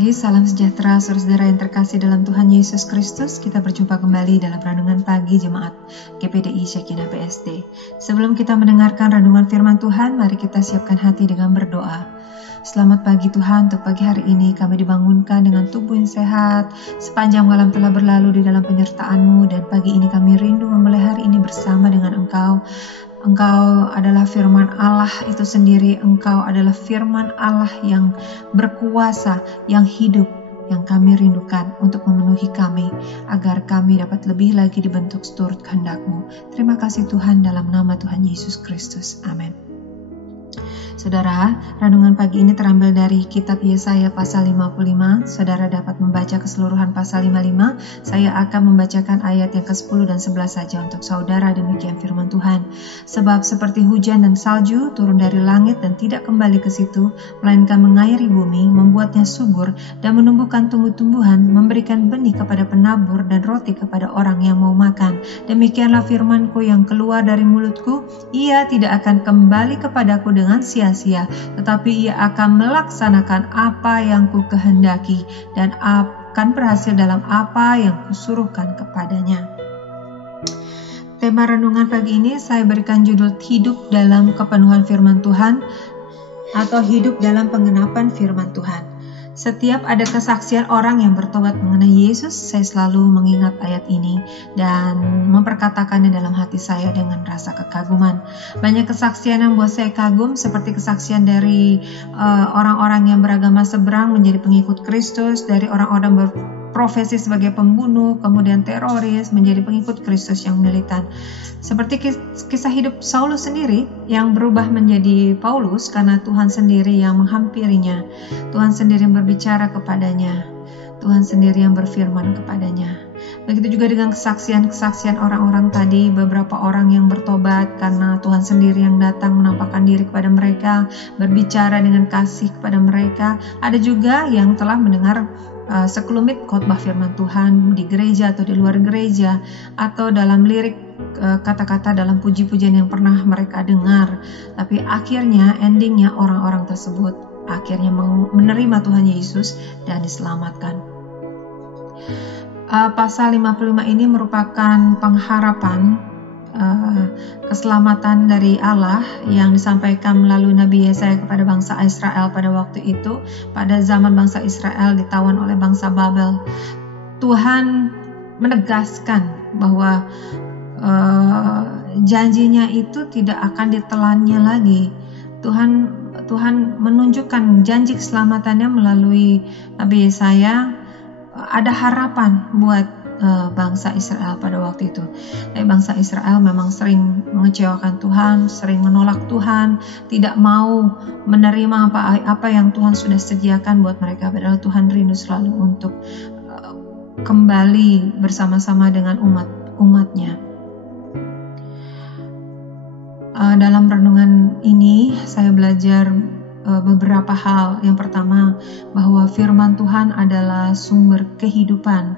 pagi, salam sejahtera saudara yang terkasih dalam Tuhan Yesus Kristus. Kita berjumpa kembali dalam Renungan Pagi Jemaat GPDI Shekinah PSD. Sebelum kita mendengarkan renungan firman Tuhan, mari kita siapkan hati dengan berdoa. Selamat pagi Tuhan, untuk pagi hari ini kami dibangunkan dengan tubuh yang sehat. Sepanjang malam telah berlalu di dalam penyertaan-Mu, dan pagi ini kami rindu memulai hari ini bersama dengan Engkau. Engkau adalah firman Allah itu sendiri. Engkau adalah firman Allah yang berkuasa, yang hidup, yang kami rindukan untuk memenuhi kami, agar kami dapat lebih lagi dibentuk seturut kehendak-Mu. Terima kasih Tuhan, dalam nama Tuhan Yesus Kristus. Amin. Saudara, renungan pagi ini terambil dari kitab Yesaya pasal 55. Saudara dapat membaca keseluruhan pasal 55. Saya akan membacakan ayat yang ke-10 dan 11 saja untuk saudara. Demikian firman Tuhan. Sebab seperti hujan dan salju turun dari langit dan tidak kembali ke situ, melainkan mengairi bumi, membuatnya subur dan menumbuhkan tumbuh-tumbuhan, memberikan benih kepada penabur dan roti kepada orang yang mau makan. Demikianlah firman-Ku yang keluar dari mulutku, ia tidak akan kembali kepadaku dengan sia-sia, tetapi ia akan melaksanakan apa yang ku kehendaki dan akan berhasil dalam apa yang kusuruhkan kepadanya. Tema renungan pagi ini saya berikan judul hidup dalam kepenuhan firman Tuhan atau hidup dalam pengenapan firman Tuhan. Setiap ada kesaksian orang yang bertobat mengenai Yesus, saya selalu mengingat ayat ini dan memperkatakannya dalam hati saya dengan rasa kekaguman. Banyak kesaksian yang buat saya kagum, seperti kesaksian dari orang-orang yang beragama seberang menjadi pengikut Kristus, dari orang-orang berprofesi sebagai pembunuh, kemudian teroris, menjadi pengikut Kristus yang militan. Seperti kisah hidup Saulus sendiri yang berubah menjadi Paulus karena Tuhan sendiri yang menghampirinya, Tuhan sendiri yang berbicara kepadanya, Tuhan sendiri yang berfirman kepadanya. Begitu juga dengan kesaksian-kesaksian orang-orang tadi, beberapa orang yang bertobat karena Tuhan sendiri yang datang menampakkan diri kepada mereka, berbicara dengan kasih kepada mereka. Ada juga yang telah mendengar sekelumit khotbah firman Tuhan di gereja atau di luar gereja, atau dalam lirik kata-kata dalam puji-pujian yang pernah mereka dengar. Tapi akhirnya endingnya orang-orang tersebut akhirnya menerima Tuhan Yesus dan diselamatkan. Pasal 55 ini merupakan pengharapan keselamatan dari Allah yang disampaikan melalui Nabi Yesaya kepada bangsa Israel pada waktu itu, pada zaman bangsa Israel ditawan oleh bangsa Babel. Tuhan menegaskan bahwa janjinya itu tidak akan ditelannya lagi. Tuhan menunjukkan janji keselamatannya melalui Nabi Yesaya. Ada harapan buat bangsa Israel pada waktu itu. Tapi bangsa Israel memang sering mengecewakan Tuhan, sering menolak Tuhan, tidak mau menerima apa yang Tuhan sudah sediakan buat mereka. Padahal Tuhan rindu selalu untuk kembali bersama-sama dengan umatnya. Dalam renungan ini saya belajar beberapa hal. Yang pertama, bahwa firman Tuhan adalah sumber kehidupan.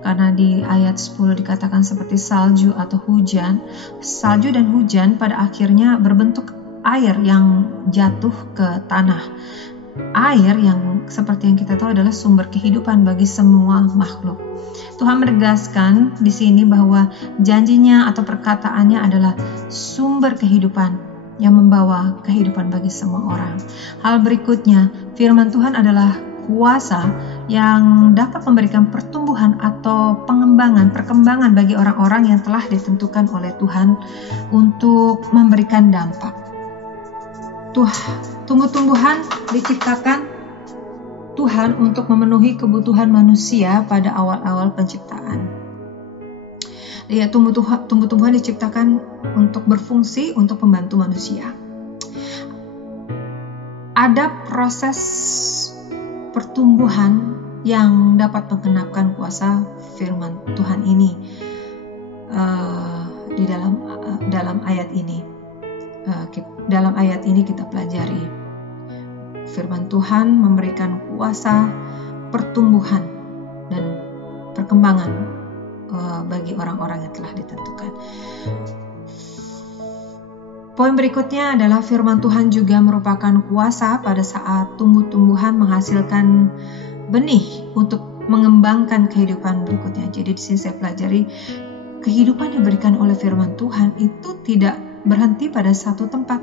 Karena di ayat 10 dikatakan seperti salju atau hujan. Salju dan hujan pada akhirnya berbentuk air yang jatuh ke tanah. Air yang seperti yang kita tahu adalah sumber kehidupan bagi semua makhluk. Tuhan menegaskan di sini bahwa janjinya atau perkataannya adalah sumber kehidupan yang membawa kehidupan bagi semua orang. Hal berikutnya, firman Tuhan adalah kuasa yang dapat memberikan pertumbuhan atau perkembangan bagi orang-orang yang telah ditentukan oleh Tuhan untuk memberikan dampak. Tumbuh-tumbuhan diciptakan Tuhan untuk memenuhi kebutuhan manusia pada awal-awal penciptaan. Ya, tumbuh-tumbuhan diciptakan untuk berfungsi untuk membantu manusia. Ada proses pertumbuhan yang dapat menggenapkan kuasa firman Tuhan ini di dalam ayat ini. Dalam ayat ini kita pelajari firman Tuhan memberikan kuasa pertumbuhan dan perkembangan bagi orang-orang yang telah ditentukan. Poin berikutnya adalah firman Tuhan juga merupakan kuasa pada saat tumbuh-tumbuhan menghasilkan benih untuk mengembangkan kehidupan berikutnya. Jadi di sini saya pelajari kehidupan yang diberikan oleh firman Tuhan itu tidak berhenti pada satu tempat,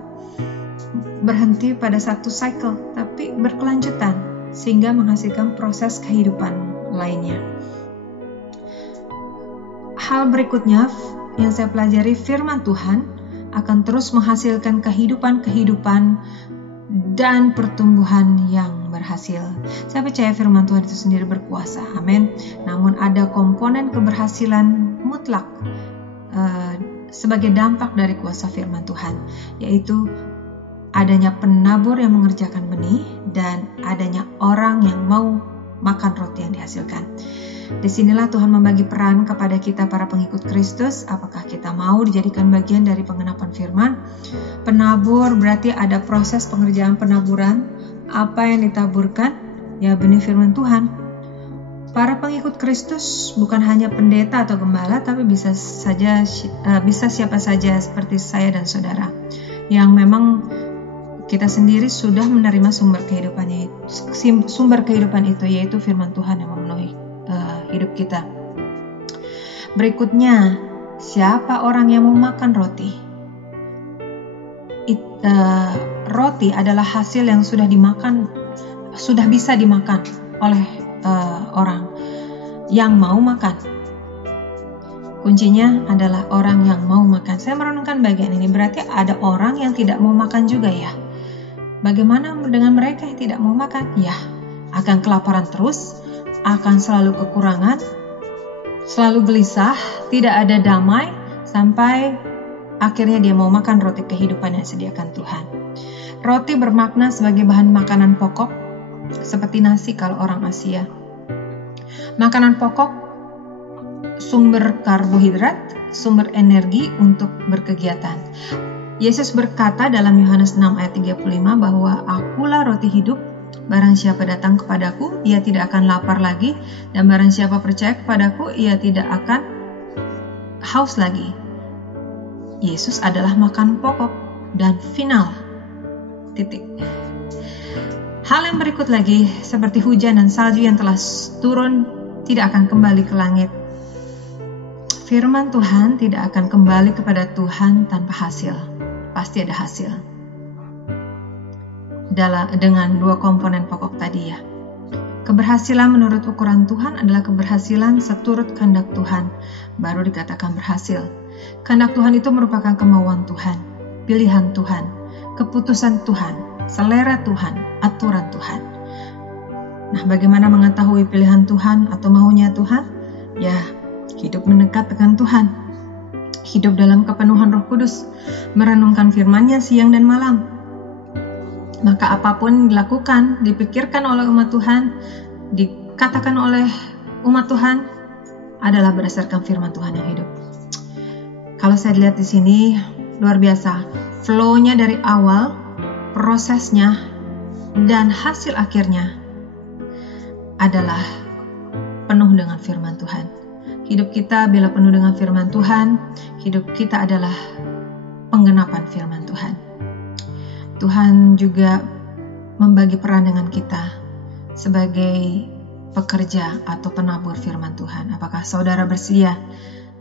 berhenti pada satu cycle, tapi berkelanjutan sehingga menghasilkan proses kehidupan lainnya. Hal berikutnya yang saya pelajari, firman Tuhan akan terus menghasilkan kehidupan dan pertumbuhan yang berhasil. Saya percaya firman Tuhan itu sendiri berkuasa, amin. Namun ada komponen keberhasilan mutlak sebagai dampak dari kuasa firman Tuhan, yaitu adanya penabur yang mengerjakan benih dan adanya orang yang mau makan roti yang dihasilkan. Disinilah Tuhan membagi peran kepada kita para pengikut Kristus. Apakah kita mau dijadikan bagian dari pengenapan firman? Penabur berarti ada proses pengerjaan penaburan. Apa yang ditaburkan? Ya, benih firman Tuhan. Para pengikut Kristus bukan hanya pendeta atau gembala, tapi bisa siapa saja seperti saya dan saudara, yang memang kita sendiri sudah menerima sumber kehidupan itu, yaitu firman Tuhan yang memenuhi hidup kita. Berikutnya, siapa orang yang mau makan roti? Roti adalah hasil yang sudah bisa dimakan oleh orang yang mau makan. Kuncinya adalah orang yang mau makan. Saya merenungkan bagian ini, berarti ada orang yang tidak mau makan juga ya. Bagaimana dengan mereka yang tidak mau makan? Ya, akan kelaparan terus, akan selalu kekurangan, selalu gelisah, tidak ada damai, sampai akhirnya dia mau makan roti kehidupan yang disediakan Tuhan. Roti bermakna sebagai bahan makanan pokok, seperti nasi kalau orang Asia. Makanan pokok, sumber karbohidrat, sumber energi untuk berkegiatan. Yesus berkata dalam Yohanes 6 ayat 35 bahwa akulah roti hidup, barang siapa datang kepadaku, ia tidak akan lapar lagi, dan barang siapa percaya kepadaku, ia tidak akan haus lagi. Yesus adalah makan pokok dan final. Titik. Hal yang berikut lagi, seperti hujan dan salju yang telah turun, tidak akan kembali ke langit. Firman Tuhan tidak akan kembali kepada Tuhan tanpa hasil. Pasti ada hasil. Dengan dua komponen pokok tadi ya. Keberhasilan menurut ukuran Tuhan adalah keberhasilan seturut kehendak Tuhan, baru dikatakan berhasil. Kehendak Tuhan itu merupakan kemauan Tuhan, pilihan Tuhan, keputusan Tuhan, selera Tuhan, aturan Tuhan. Nah, bagaimana mengetahui pilihan Tuhan atau maunya Tuhan? Ya, hidup mendekat dengan Tuhan. Hidup dalam kepenuhan Roh Kudus, merenungkan firman-Nya siang dan malam. Maka apapun dilakukan, dipikirkan oleh umat Tuhan, dikatakan oleh umat Tuhan adalah berdasarkan firman Tuhan yang hidup. Kalau saya lihat di sini luar biasa, flow-nya dari awal, prosesnya dan hasil akhirnya adalah penuh dengan firman Tuhan. Hidup kita bila penuh dengan firman Tuhan, hidup kita adalah penggenapan firman Tuhan. Tuhan juga membagi peran dengan kita sebagai pekerja atau penabur firman Tuhan. Apakah saudara bersedia?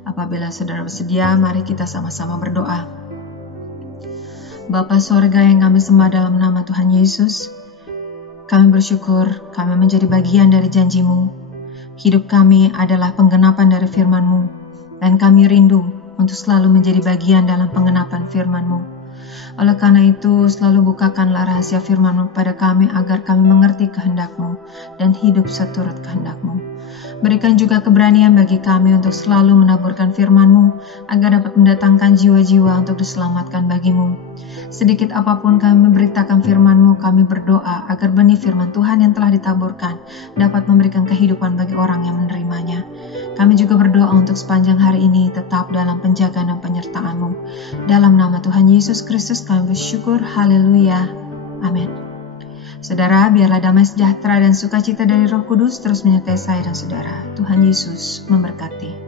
Apabila saudara bersedia, mari kita sama-sama berdoa. Bapa Sorga yang kami sembah dalam nama Tuhan Yesus, kami bersyukur kami menjadi bagian dari janji-Mu. Hidup kami adalah penggenapan dari firman-Mu, dan kami rindu untuk selalu menjadi bagian dalam penggenapan firman-Mu. Oleh karena itu, selalu bukakanlah rahasia firman-Mu kepada kami agar kami mengerti kehendak-Mu dan hidup seturut kehendak-Mu. Berikan juga keberanian bagi kami untuk selalu menaburkan firman-Mu agar dapat mendatangkan jiwa-jiwa untuk diselamatkan bagi-Mu. Sedikit apapun kami memberitakan firman-Mu, kami berdoa agar benih firman Tuhan yang telah ditaburkan dapat memberikan kehidupan bagi orang yang menerimanya. Kami juga berdoa untuk sepanjang hari ini tetap dalam penjagaan dan penyertaan-Mu. Dalam nama Tuhan Yesus Kristus kami bersyukur. Haleluya. Amin. Saudara, biarlah damai sejahtera dan sukacita dari Roh Kudus terus menyertai saya dan saudara. Tuhan Yesus memberkati.